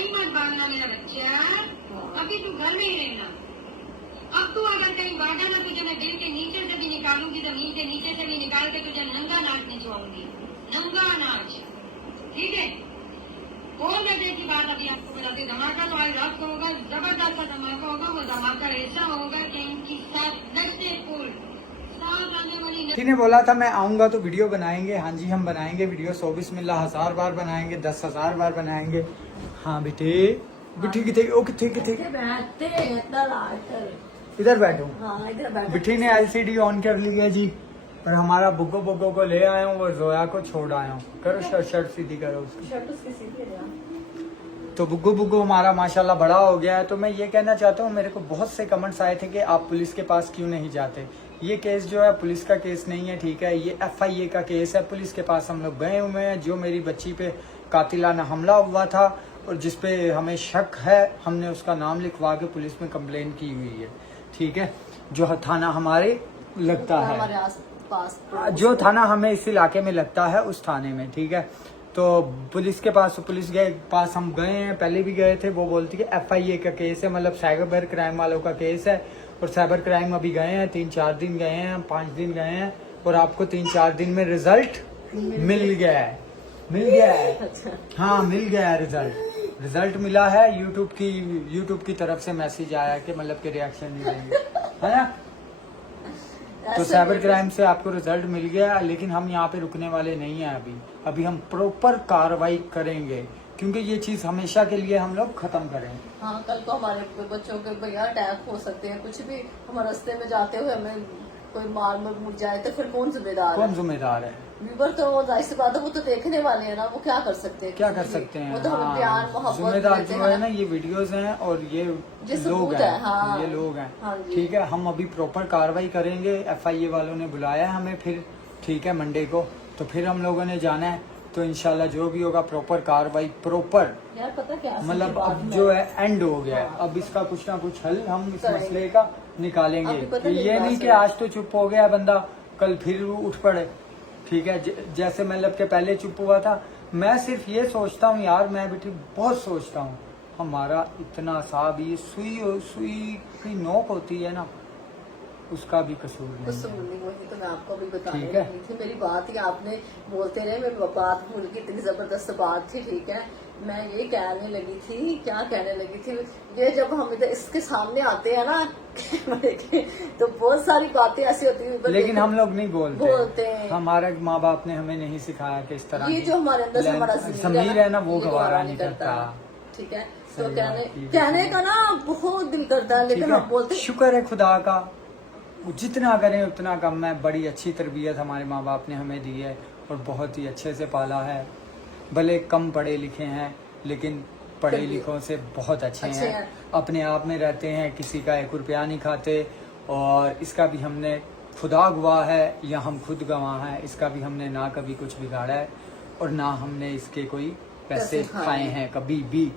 कहीं मत भागना मेरा बच्चा, अभी तू घर में ही रहना। अब तू अगर कहीं भागा ना, तुझे मैं दिल के नीचे से भी निकालूंगी, जमीन के नीचे से भी निकाल के तुझे नंगा नाच निचवाऊंगी, नंगा नाच, ठीक है? कौन गधे की बात अभी आपको बताती, धमाका तो आज रात को होगा, जबरदस्त सा धमाका होगा। वो धमाका ऐसा होगा कि इनकी साथ नशे फूल किसी ने बोला था मैं आऊंगा तो वीडियो बनाएंगे। हाँ जी, हम बनाएंगे वीडियो 100 बिस्मिल्लाह 1000 बार बनाएंगे, 10,000 बार बनाएंगे। हाँ बेटे, बिठी किथे, ओ किथे किथे इधर बैठो। बिठी ने LCD ऑन कर ली है जी, पर हमारा बुग्गो बुग्गो को ले आया हूँ, वो जोया को छोड़ आया हूँ। करो शर्ट सीधी करो उसकी। तो बुग्गू बुग्गू हमारा माशाल्लाह बड़ा हो गया है। तो मैं ये कहना चाहता हूँ, मेरे को बहुत से कमेंट्स आए थे कि आप पुलिस के पास क्यों नहीं जाते। ये केस जो है पुलिस का केस नहीं है, ठीक है, ये FIA का केस है। पुलिस के पास हम लोग गए हुए हैं। जो मेरी बच्ची पे कातिलाना हमला हुआ था और जिसपे हमें शक है, हमने उसका नाम लिखवा के पुलिस में कंप्लेन की हुई है, ठीक है। जो थाना हमारे लगता है, हमारे आस-पास जो थाना हमें इस इलाके में लगता है, उस थाने में, ठीक है। तो पुलिस के पास पास हम गए हैं, पहले भी गए थे। वो बोलती है FIA का केस है, मतलब साइबर क्राइम वालों का केस है। और साइबर क्राइम अभी गए हैं, 3-4 दिन गए हैं, 5 दिन गए हैं, और आपको 3-4 दिन में रिजल्ट मिल गया है। अच्छा। हाँ, मिल गया है रिजल्ट मिला है। यूट्यूब की तरफ से मैसेज आया कि मतलब के रिएक्शन नहीं देंगे, है ना। तो साइबर क्राइम से आपको रिजल्ट मिल गया, लेकिन हम यहाँ पे रुकने वाले नहीं हैं। अभी हम प्रॉपर कार्रवाई करेंगे, क्योंकि ये चीज हमेशा के लिए हम लोग खत्म करें। हाँ, कल को हमारे बच्चों के भैया अटैक हो सकते हैं, कुछ भी हम रास्ते में जाते हुए हमें कोई मार मुझ जाए तो फिर कौन जिम्मेदार है? व्यूवर तो जाहिर सी बात है, वो तो देखने वाले हैं ना, वो क्या कर सकते हैं? वो तो हमें प्यार मोहब्बत जिम्मेदार जो है ना, ये वीडियोस हैं और ये लोग हैं। हाँ। ये लोग हैं, हाँ, ठीक है। हम अभी प्रॉपर कार्रवाई करेंगे। FIA वालों ने बुलाया है हमें फिर, ठीक है, मंडे को। तो फिर हम लोगों ने जाना है। तो इंशाल्लाह जो भी होगा प्रॉपर कार्रवाई, प्रॉपर यार पता क्या, मतलब अब जो है एंड हो गया है। अब इसका कुछ ना कुछ हल हम इस मसले का निकालेंगे। ये नहीं कि आज तो चुप हो गया बंदा, कल फिर उठ पड़े, ठीक है। जैसे मतलब के पहले चुप हुआ था। मैं सिर्फ ये सोचता हूँ यार, मैं बेटी बहुत सोचता हूँ, हमारा इतना सा भी सुई की नोक होती है ना, उसका भी कसूर नहीं। वही तो मैं आपको अभी बताने ठीक है। लगी थी। मेरी बात ही आपने बोलते रहे, मेरी बात भूल गई, इतनी जबरदस्त बात थी, ठीक है। मैं ये कहने लगी थी, क्या कहने लगी थी, ये जब हम इधर इसके सामने आते हैं ना तो बहुत सारी बातें ऐसी होती है, लेकिन हम लोग नहीं बोलते हैं। हमारे माँ बाप ने हमें नहीं सिखाया कि इस तरह ये जो हमारे अंदर से हमारा ज़मीर है ना, वो गवारा नहीं करता, ठीक है। तो कहने का ना बहुत दिल करता है, लेकिन हम बोलते। शुक्र है खुदा का, जितना करें उतना कम है। बड़ी अच्छी तरबियत हमारे माँ बाप ने हमें दी है और बहुत ही अच्छे से पाला है। भले कम पढ़े लिखे हैं, लेकिन पढ़े लिखों से बहुत अच्छे हैं। अपने आप में रहते हैं, किसी का 1 रुपया नहीं खाते। और इसका भी हमने, खुदा गवाह है या हम खुद गवाह हैं, इसका भी हमने ना कभी कुछ बिगाड़ा है और ना हमने इसके कोई पैसे खाए हैं कभी भी।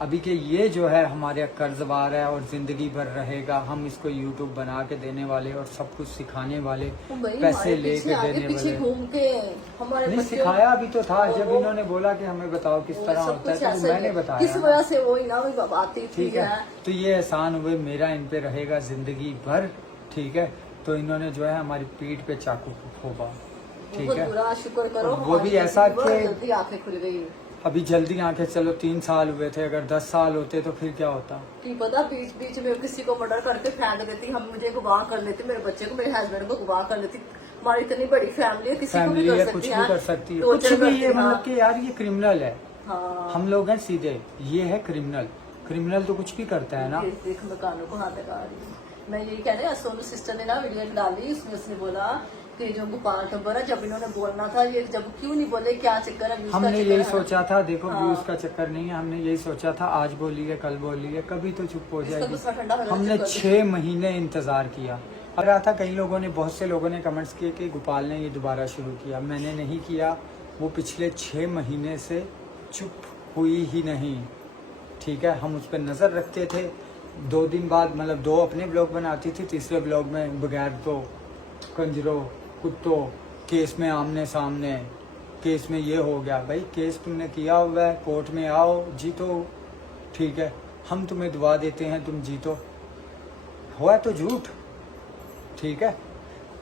अभी के ये जो है हमारे कर्जवार है और जिंदगी भर रहेगा। हम इसको YouTube बना के देने वाले और सब कुछ सिखाने वाले, पैसे लेके देने वाले घूम के हमारे नहीं सिखाया अभी तो था। जब इन्होंने बोला कि हमें बताओ किस तरह होता है, तो मैंने बताया, किस वजह से वो ना आती थी, ठीक है। तो ये एहसान हुए मेरा इन पे रहेगा जिंदगी भर, ठीक है। तो इन्होंने जो है हमारी पीठ पे चाकू ठोका, ठीक है। शुक्र करो, वो भी ऐसा कि आंखें खुल गई। अभी जल्दी आंखें, चलो 3 साल हुए थे, अगर 10 साल होते तो फिर क्या होता। नहीं पता, बीच में किसी को मर्डर करके फेंक देती, हम मुझे गवाह कर लेती, मेरे बच्चे को, मेरे हस्बैंड को गवाह कर लेती। हमारी इतनी बड़ी फैमिली है, किसी को भी कर सकती है, कुछ भी कर सकती है, कुछ भी। ये मतलब कि यार ये क्रिमिनल है। हाँ। हम लोग हैं सीधे, ये है क्रिमिनल तो कुछ भी करता है ना। देख मैं कानों को हाथ लगा रही हूँ। मैं यही कह रही हूँ, सोनू सिस्टर ने ना वीडियो डाली, उसमें उसने बोला कि जो गोपाल खबर है, जब इन्होंने बोलना था, ये जब क्यों नहीं बोले, क्या चक्कर है? हमने यही सोचा था, देखो व्यूज का चक्कर नहीं है, हमने यही सोचा था, आज बोली है कल बोली है, कभी तो चुप हो जाएगी। हमने 6 महीने इंतजार किया। और रहा था, कई लोगों ने, बहुत से लोगों ने कमेंट्स किए कि गोपाल ने ये दोबारा शुरू किया। मैंने नहीं किया, वो पिछले 6 महीने से चुप हुई ही नहीं, ठीक है। हम उस पर नजर रखते थे। 2 दिन बाद मतलब 2 अपने ब्लॉग बनाती थी, तीसरे ब्लॉग में बगैर तो कंजरों कुत्तों केस में आमने सामने, केस में ये हो गया। भाई केस तुमने किया हुआ है, कोर्ट में आओ, जीतो, ठीक है, हम तुम्हें दुआ देते हैं तुम जीतो, हुआ तो झूठ, ठीक है।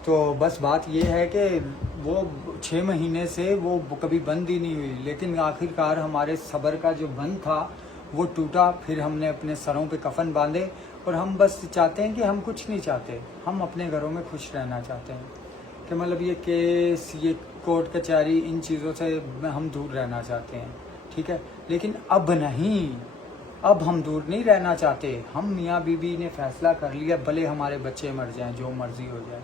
तो बस बात ये है कि वो 6 महीने से वो कभी बंद ही नहीं हुई, लेकिन आखिरकार हमारे सब्र का जो बंद था वो टूटा। फिर हमने अपने सरों पे कफन बांधे और हम बस चाहते हैं कि हम कुछ नहीं चाहते, हम अपने घरों में खुश रहना चाहते हैं कि मतलब ये केस, ये कोर्ट कचहरी, इन चीज़ों से हम दूर रहना चाहते हैं, ठीक है। लेकिन अब नहीं, अब हम दूर नहीं रहना चाहते। हम मियाँ बीबी ने फैसला कर लिया, भले हमारे बच्चे मर जाएं, जो मर्जी हो जाए,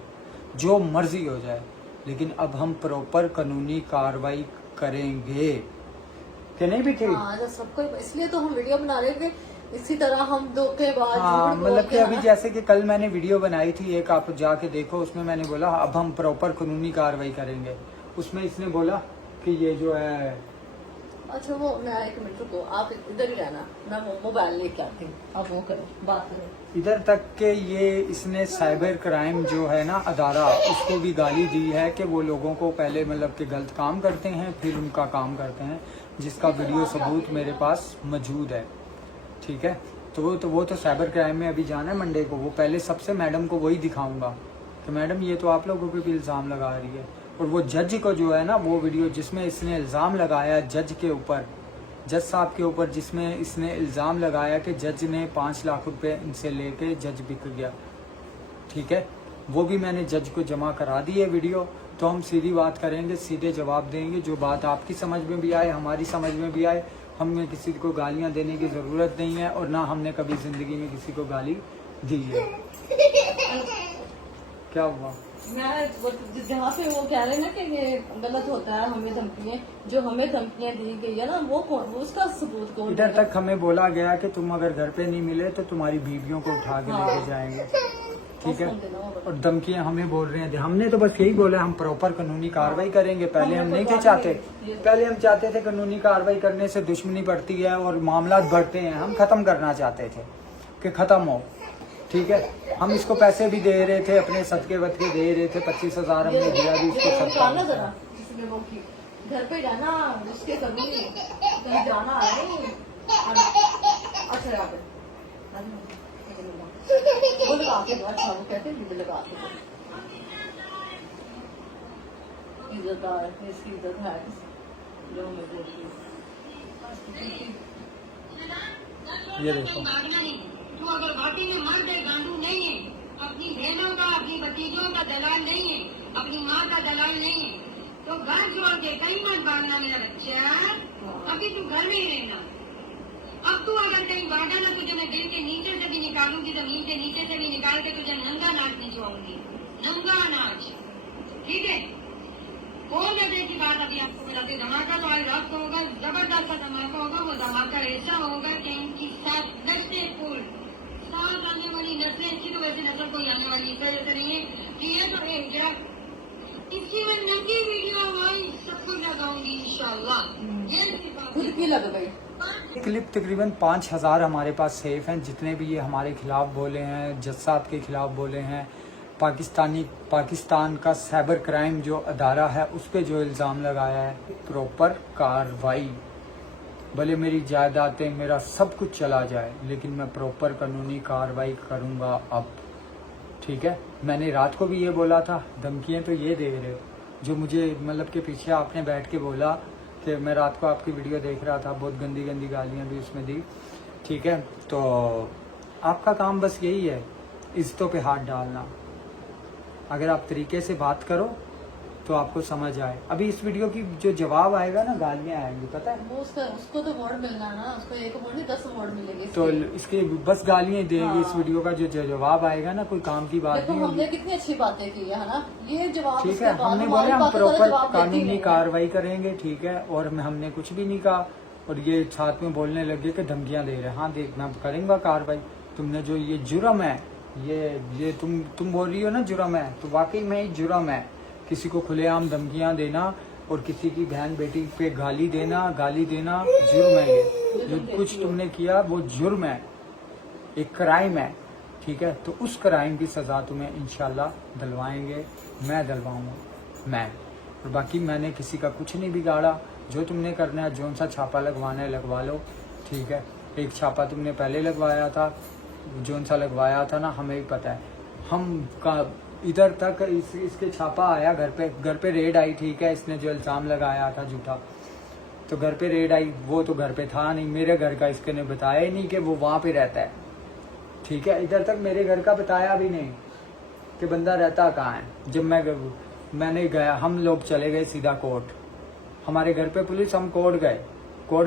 जो मर्जी हो जाए, लेकिन अब हम प्रॉपर कानूनी कार्रवाई करेंगे कि नहीं बेटी? हाँ, तो सबको, इसलिए तो हम वीडियो बना रहे थे, इसी तरह हम धोखेबाज, हाँ, झूठ बोल मतलब कि के, अभी हाँ। जैसे कि कल मैंने वीडियो बनाई थी एक, आप जाके देखो, उसमें मैंने बोला अब हम प्रॉपर कानूनी कार्रवाई करेंगे। उसमें इसने बोला कि ये जो है, अच्छा वो मैं 1 मिनट रुको, आप इधर ही रहना, मैं मोबाइल लेके आती हूँ, आप वो करो, बात करो। इधर तक के ये इसने साइबर क्राइम जो है ना अदारा, उसको भी गाली दी है कि वो लोगों को पहले मतलब कि गलत काम करते हैं फिर उनका काम करते हैं, जिसका वीडियो सबूत मेरे पास मौजूद है, ठीक है। तो वो तो साइबर क्राइम में अभी जाना है मंडे को, वो पहले सबसे मैडम को वही दिखाऊंगा कि मैडम ये तो आप लोगों पे भी इल्ज़ाम लगा रही है। और वो जज को जो है ना, वो वीडियो जिसमें इसने इल्ज़ाम लगाया जज के ऊपर, जज साहब के ऊपर, जिसमें इसने इल्ज़ाम लगाया कि जज ने 5 लाख रुपए इनसे लेके जज बिक गया, ठीक है, वो भी मैंने जज को जमा करा दी है वीडियो। तो हम सीधी बात करेंगे, सीधे जवाब देंगे, जो बात आपकी समझ में भी आए, हमारी समझ में भी आए। हमें किसी को गालियां देने की ज़रूरत नहीं है और ना हमने कभी ज़िंदगी में किसी को गाली दी है। क्या हुआ? मैं जहाँ पे वो कह रहे हैं ना कि ये गलत होता है, हमें धमकियाँ, जो हमें धमकियाँ दी गई है ना, वो कौन, वो उसका सबूत कौन? इधर तक हमें बोला गया कि तुम अगर घर पे नहीं मिले तो तुम्हारी बीवियों को उठा के लेके जाएंगे, ठीक है। और धमकियां हमें बोल रहे हैं, हमने तो बस यही बोला हम प्रॉपर कानूनी कार्रवाई करेंगे। पहले हम नहीं थे चाहते, पहले हम चाहते थे कानूनी कार्रवाई करने से दुश्मनी बढ़ती है और मामला बढ़ते हैं, हम खत्म करना चाहते थे कि खत्म हो, ठीक है। हम इसको पैसे भी दे रहे थे, अपने सदके वदके दे रहे थे, 25,000 हमने दिया भी इसको निकालना सबका। जरा, जिसमें वो की घर पे रहना, उसके कभी कहीं जाना है। अच्छा यहाँ पे वो लगा के दो, अच्छा वो कहते हैं लगा के दो, इज्जतदार है, इसकी इज्जत है जो हमें बोलती है। ये देखो, भागना नहीं, तू अगर वाकई में मर्द है, गांडू नहीं है, अपनी बहनों का, अपनी भतीजों का दलाल नहीं है, अपनी माँ का दलाल नहीं है, तो घर छोड़ के कहीं मत भागना मेरा बच्चा, अभी तू घर में ही रहना। अब तू अगर कहीं भागा ना, तुझे मैं दिल के नीचे से भी निकालूंगी, जमीन के नीचे से भी निकाल के तुझे नंगा नाच भिजवाऊंगी, नंगा नाच, ठीक है। वो जगह की बात अभी आपको बताती, धमाका तो आज रात को होगा, जबरदस्त सा धमाका होगा। वो धमाका ऐसा होगा कि इनकी 7 नस्लें फूल, 7 आने वाली नस्लें, इसकी तो वैसे नस्ल कोई आने वाली इस वजह से नहीं है कि ये तो एक क्या, इसकी मैं नंगी वीडियो हमारी सब कुछ लगाऊंगी इंशाल्लाह। ये खुद की लग गई। क्लिप तकरीबन 5,000 हमारे पास सेफ हैं, जितने भी ये हमारे खिलाफ बोले हैं, जज साहब के खिलाफ बोले हैं, पाकिस्तान का साइबर क्राइम जो अदारा है उस पर जो इल्ज़ाम लगाया है, प्रॉपर कार्रवाई, भले मेरी जायदादें, मेरा सब कुछ चला जाए, लेकिन मैं प्रॉपर कानूनी कार्रवाई करूँगा अब, ठीक है। मैंने रात को भी ये बोला था, धमकियाँ तो ये दे रहे हो, जो मुझे मतलब के पीछे आपने बैठ के बोला कि मैं रात को आपकी वीडियो देख रहा था, बहुत गंदी गंदी गालियाँ भी उसमें दी, ठीक है। तो आपका काम बस यही है, इज्जतों पे हाथ डालना। अगर आप तरीके से बात करो तो आपको समझ आए। अभी इस वीडियो की जो जवाब आएगा ना, गालियाँ आएंगी, पता है, वो उसको तो वोट मिलना ना, उसको 1 वोट नहीं 10 वोट मिलेगी। तो इसके बस गालियाँ देंगे। हाँ। इस वीडियो का जो जवाब आएगा ना, कोई काम की बात देखो नहीं हमने होगी, कितनी अच्छी बातें की है ना, ये जवाब ठीक उसके है। बाद हमने हमारी बोले हम बातों का प्रॉपर जवाब देती कानूनी नहीं है। कार्रवाई करेंगे, ठीक है। और हमने कुछ भी नहीं कहा, और ये साथ में बोलने लगे कि धमकियां दे रहे हैं। हाँ देख, मैं करूँगा कार्रवाई। तुमने जो ये जुर्म है, ये तुम बोल रही हो ना जुर्म है, तो वाकई में ये जुर्म है। किसी को खुलेआम धमकियां देना और किसी की बहन बेटी पे गाली देना जुर्म है। ये जो कुछ तुमने किया वो जुर्म है, एक क्राइम है, ठीक है। तो उस क्राइम की सजा तुम्हें इंशाल्लाह दिलवाएंगे, मैं दिलवाऊंगा मैं। और बाकी मैंने किसी का कुछ नहीं बिगाड़ा, जो तुमने करना है, जो सा छापा लगवाना है लगवा लो, ठीक है। एक छापा तुमने पहले लगवाया था, जोन सा लगवाया था ना, हमें भी पता है। हम का इधर तक इसके छापा आया, घर पे रेड आई, ठीक है। इसने जो इल्ज़ाम लगाया था झूठा, तो घर पे रेड आई, वो तो घर पे था नहीं। मेरे घर का इसके ने बताया ही नहीं कि वो वहाँ पे रहता है, ठीक है। इधर तक मेरे घर का बताया भी नहीं कि बंदा रहता कहाँ है। जब मैंने गया, हम लोग चले गए सीधा कोर्ट, हमारे घर पे पुलिस, हम कोर्ट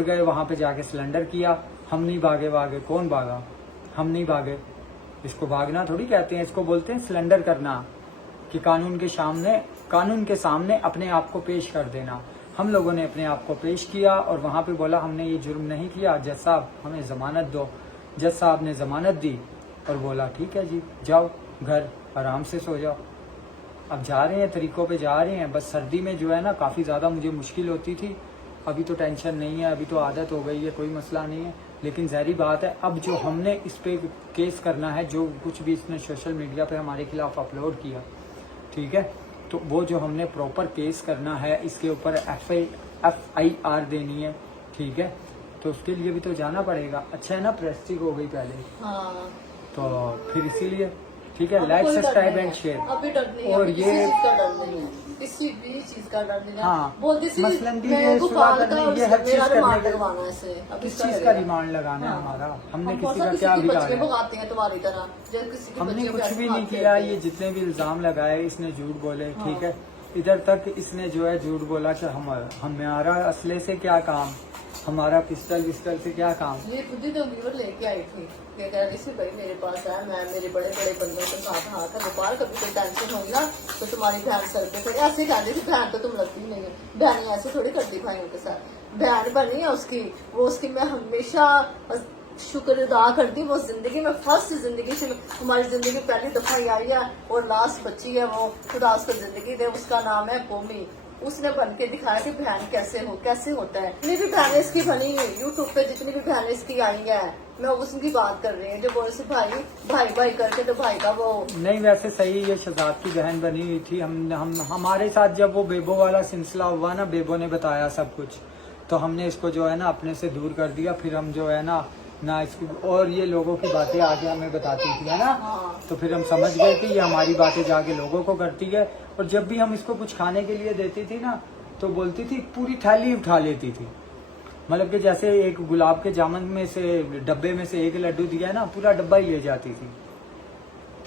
गए, वहाँ पे जाके सिलेंडर किया। हम नहीं भागे, कौन भागा? हम नहीं भागे। इसको भागना थोड़ी कहते हैं, इसको बोलते हैं सिलेंडर करना, कि कानून के सामने अपने आप को पेश कर देना। हम लोगों ने अपने आप को पेश किया और वहाँ पे बोला हमने ये जुर्म नहीं किया, जज साहब हमें जमानत दो। जज साहब ने जमानत दी और बोला ठीक है जी, जाओ घर आराम से सो जाओ। अब जा रहे हैं, तरीकों पे जा रहे हैं। बस सर्दी में जो है ना काफ़ी ज़्यादा मुझे मुश्किल होती थी, अभी तो टेंशन नहीं है, अभी तो आदत हो गई है, कोई मसला नहीं है। लेकिन ज़ाहिर बात है, अब जो हमने इस पे केस करना है, जो कुछ भी इसने सोशल मीडिया पे हमारे खिलाफ अपलोड किया, ठीक है, तो वो जो हमने प्रॉपर केस करना है, इसके ऊपर FIR देनी है, ठीक है। तो उसके लिए भी तो जाना पड़ेगा। अच्छा है ना, प्रेस्टिक हो गई पहले, हाँ। तो फिर इसीलिए ठीक है। Like, subscribe and share. अभी डर नहीं है, और अभी ये किसी चीज का डर नहीं है, किसी भी चीज का डर नहीं है। हाँ, बोलती थी मसलन भी मैं ये गोपाल सुलह का करने, ये हर चीज मेरा रिमांड करने लगवाना है इसे। अब किस इसका चीज का लगेगा। रिमांड लगाना है हाँ। हमारा? हमने हम किसी कौन का सा क्या किसी के बच्चे बिगाड़ा? भगाते हैं तुम्हारी तरह, जो किसी के हमने बच्चे कुछ को भी ऐसे नहीं मारते किया। हैं। ये जितने भी इल्जाम लगाए, इसने झूठ बोले, हाँ। ठीक है। इधर तक इसने जो है झूठ बोला कि हमारा असले से क्या काम, हमारा पिस्टल विस्टल से क्या काम। ये खुद ही तो व्यूवर लेके आई थी, कि कह रही थी भाई मेरे पास है, मैं मेरे बड़े बड़े बंदों के साथ हाथ है, गोपाल कभी कोई टेंशन होगी ना तो तुम्हारी बहन सर पे खड़ी। ऐसे कह रही थी, बहन तो तुम लगती नहीं है, बहन ऐसे थोड़ी करती भाइयों के साथ। बहन बनी है उसकी, वो उसकी मैं हमेशा शुक्र अदा करती। वो जिंदगी में फर्स्ट जिंदगी से हमारी जिंदगी पहली दफा ही आई है और लास्ट बच्ची है वो, खुदा उसको जिंदगी दे। उसका नाम है कोमी। उसने बन के दिखाया कि बहन कैसे होता है। जितनी भी बहनें इसकी बनी यूट्यूब पे, जितनी भी बहनें इसकी आई है, मैं उसकी बात कर रही हूँ जो बोले से भाई करके, तो भाई का वो नहीं, वैसे सही, ये शहजाद की बहन बनी हुई थी। हम हमारे साथ जब वो बेबो वाला सिलसिला हुआ ना, बेबो ने बताया सब कुछ, तो हमने इसको जो है ना अपने से दूर कर दिया। फिर हम जो है ना इसकी, और ये लोगों की बातें आके हमें बताती थी, है ना। हाँ। तो फिर हम समझ गए कि ये हमारी बातें जाके लोगों को करती है। और जब भी हम इसको कुछ खाने के लिए देती थी ना, तो बोलती थी पूरी थैली उठा लेती थी। मतलब कि जैसे एक गुलाब के जामुन में से डब्बे में से एक लड्डू दिया ना, पूरा डब्बा ही ले जाती थी,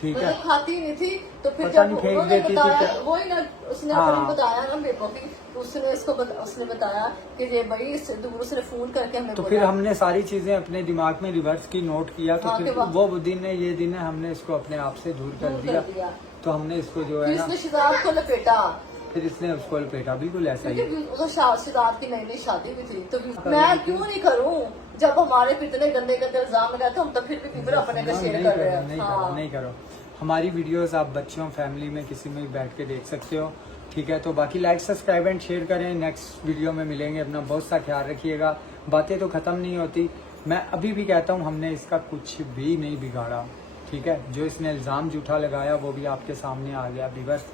ठीक है। मतलब खाती नहीं थी, तो फिर पता जब नहीं फेंक उन्होंने देती थी बताया, क्या? वही ना उसने हाँ। अपनी बताया ना मेरे को कि उसने बताया कि ये भाई इससे दूर, उसने फोन करके हमें तो बोला। फिर हमने सारी चीजें अपने दिमाग में रिवर्स की, नोट किया। तो हाँ, फिर कि वाह। वो दिन है, ये दिन है, हमने इसको अपने आप से दूर कर दिया। तो हमने इसको जो है फिर ना, इसने शहजाद को लपेटा, फिर इसने उसको लपेटा, बिल्कुल ऐसा ही। क्योंकि शहजाद की नई शादी भी थी। तो मैं क्यों नहीं करूं, जब हमारे पे इतने गंदे इल्जाम लगाए, तो हम तो फिर भी फिर अपने का शेयर कर रहे हैं। हाँ। नहीं करो। हमारी वीडियोस आप बच्चों, फैमिली में किसी में भी बैठ के देख सकते हो, ठीक है। तो बाकी लाइक, सब्सक्राइब एंड शेयर करें। नेक्स्ट वीडियो में मिलेंगे। अपना बहुत सा ख्याल रखिएगा। बातें तो खत्म नहीं होती। मैं अभी भी कहता हूँ, हमने इसका कुछ भी नहीं बिगाड़ा, ठीक है। जो इसने इल्ज़ाम झूठा लगाया वो भी आपके सामने आ गया, व्यूअर्स।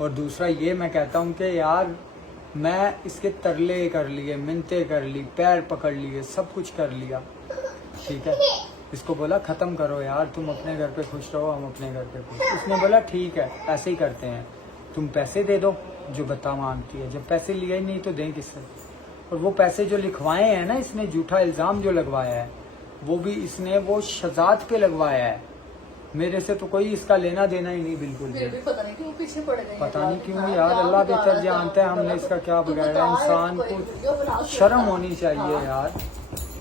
और दूसरा ये मैं कहता हूँ कि यार, मैं इसके तरले कर लिए, मिन्नतें कर ली, पैर पकड़ लिए, सब कुछ कर लिया, ठीक है। इसको बोला ख़त्म करो यार, तुम अपने घर पे खुश रहो, हम अपने घर पे खुश। उसने बोला ठीक है, ऐसे ही करते हैं, तुम पैसे दे दो जो बता मांगती है। जब पैसे लिए ही नहीं तो दें किससे? और वो पैसे जो लिखवाए हैं ना इसने, झूठा इल्ज़ाम जो लगवाया है, वो भी इसने वो शहजाद पे लगवाया है। मेरे से तो कोई इसका लेना देना ही नहीं, बिल्कुल फिर भी पता नहीं क्यों पीछे पड़ गए। पता नहीं क्यों यार, अल्लाह बेहतर जानता है हमने इसका क्या बिगाड़ा। इंसान को शर्म होनी चाहिए यार,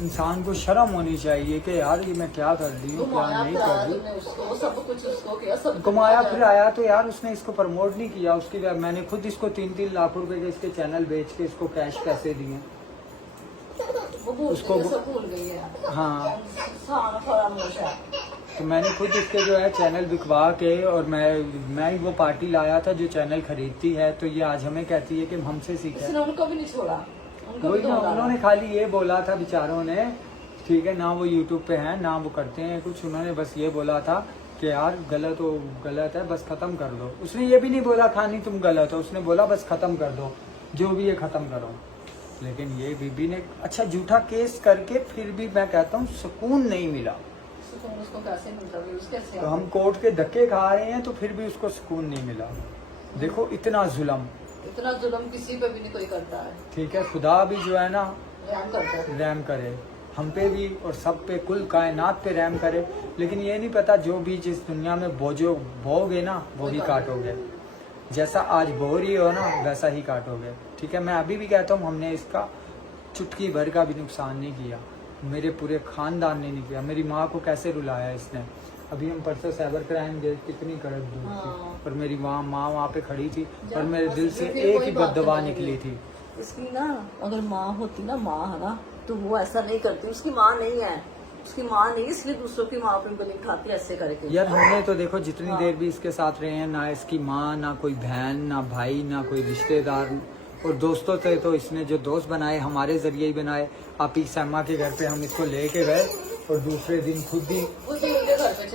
इंसान को शर्म होनी चाहिए कि यार ये मैं क्या कर रही हूँ, क्या नहीं कर रही। सब कुछ उसको किया, सब घुमाया फिर आया तो यार उसने इसको प्रमोट नहीं किया। उसकी मैंने खुद इसको 3-3 लाख रुपए के इसके चैनल बेच के इसको कैश पैसे दिए। उसको सब भूल गई है। हाँ, सारा फरामोश है। तो मैंने खुद इसके जो है चैनल बिकवा के, और मैं ही वो पार्टी लाया था जो चैनल खरीदती है। तो ये आज हमें कहती है कि हमसे सीखा। इसने उनको भी नहीं छोड़ा, वही ना, उन्होंने खाली ये बोला था बेचारों ने, ठीक है ना, वो यूट्यूब पे हैं ना, वो करते हैं कुछ। उन्होंने बस ये बोला था कि यार गलत हो, गलत है, बस खत्म कर दो। उसने ये भी नहीं बोला खानी तुम गलत हो, उसने बोला बस खत्म कर दो, जो भी है खत्म करो, लेकिन ये बीबी ने अच्छा झूठा केस करके फिर भी मैं कहता हूँ सुकून नहीं मिला। सुकून उसको कैसे मिलता है, उसके कैसे तो हम कोर्ट के धक्के खा रहे हैं तो फिर भी उसको सुकून नहीं मिला। देखो इतना जुल्म, इतना जुल्म किसी पे भी नहीं कोई करता है। ठीक है, खुदा भी जो है ना रहम करता है। रहम करे हम पे भी और सब पे, कुल कायनात पे रहम करे। लेकिन ये नहीं पता जो भी जिस दुनिया में बोओगे ना वो ही काटोगे। जैसा आज बो रही हो ना वैसा ही काटोगे। ठीक है, मैं अभी भी कहता हूँ हमने इसका चुटकी भर का भी नुकसान नहीं किया, मेरे पूरे खानदान ने नहीं किया। मेरी माँ को कैसे रुलाया इसने। अभी हम परसों साइबर क्राइम गए, कितनी कड़क धूप थी और मेरी माँ वहाँ पे खड़ी थी और मेरे दिल से एक ही बददुआ निकली थी। इसकी ना अगर माँ होती ना, माँ है ना, तो वो ऐसा नहीं करती। उसकी माँ नहीं है, उसकी माँ नहीं, इसलिए दूसरों की माँ अपनी गली उठाती है ऐसे करके। यार हमने तो देखो जितनी देर भी इसके साथ रहे हैं, ना इसकी माँ, ना कोई बहन, ना भाई, ना कोई रिश्तेदार, और दोस्तों थे तो इसने जो दोस्त बनाए हमारे जरिए ही बनाए। आप ही सैमा के घर पे हम इसको लेके गए और दूसरे दिन खुद ही उनके घर पे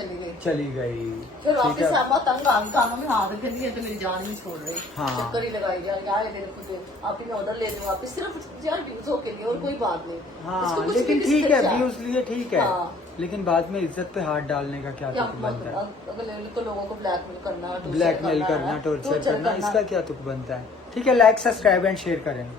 चली गई। फिर ठीक वापिस है। सैमा तंग कानों में हाथ रख दिए तो मेरी जान नहीं छोड़ रही। हाँ। चक्कर ही लगाई यार ये खुद आप ही मैं ऑर्डर ले लूँ वापिस, सिर्फ यार व्यूज के लिए और कोई बात नहीं। इसको हाँ, कुछ लेकिन भी ठीक है, किसी से व्यूज लिए ठीक है। हाँ। लेकिन बाद में इज्जत पे हाथ डालने का क्या क्या तुक बनता है? अगर तो लोगों को ब्लैकमेल करना, ब्लैकमेल करना, टॉर्चर करना, इसका क्या तुक बनता है? ठीक है, लाइक, सब्सक्राइब एंड शेयर करें।